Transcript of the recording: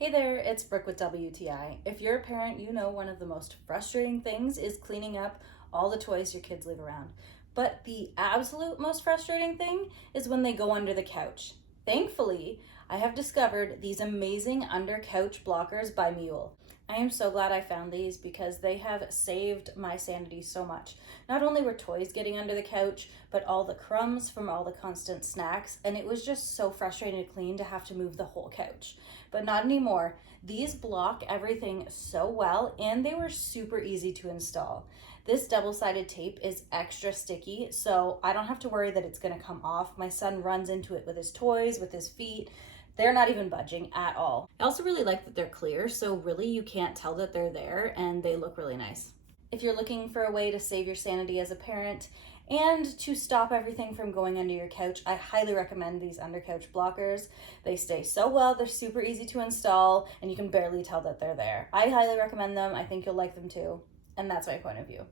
Hey there, it's Brooke with WTI. If you're a parent, you know one of the most frustrating things is cleaning up all the toys your kids leave around. But the absolute most frustrating thing is when they go under the couch. Thankfully, I have discovered these amazing under couch blockers by Mule. I am so glad I found these because they have saved my sanity so much. Not only were toys getting under the couch, but all the crumbs from all the constant snacks, and it was just so frustrating to clean to have to move the whole couch. But not anymore. These block everything so well, and they were super easy to install. This double-sided tape is extra sticky, so I don't have to worry that it's gonna come off. My son runs into it with his toys, with his feet. They're not even budging at all. I also really like that they're clear, so really you can't tell that they're there, and they look really nice. If you're looking for a way to save your sanity as a parent and to stop everything from going under your couch, I highly recommend these under couch blockers. They stay so well, they're super easy to install, and you can barely tell that they're there. I highly recommend them. I think you'll like them too, and that's my point of view.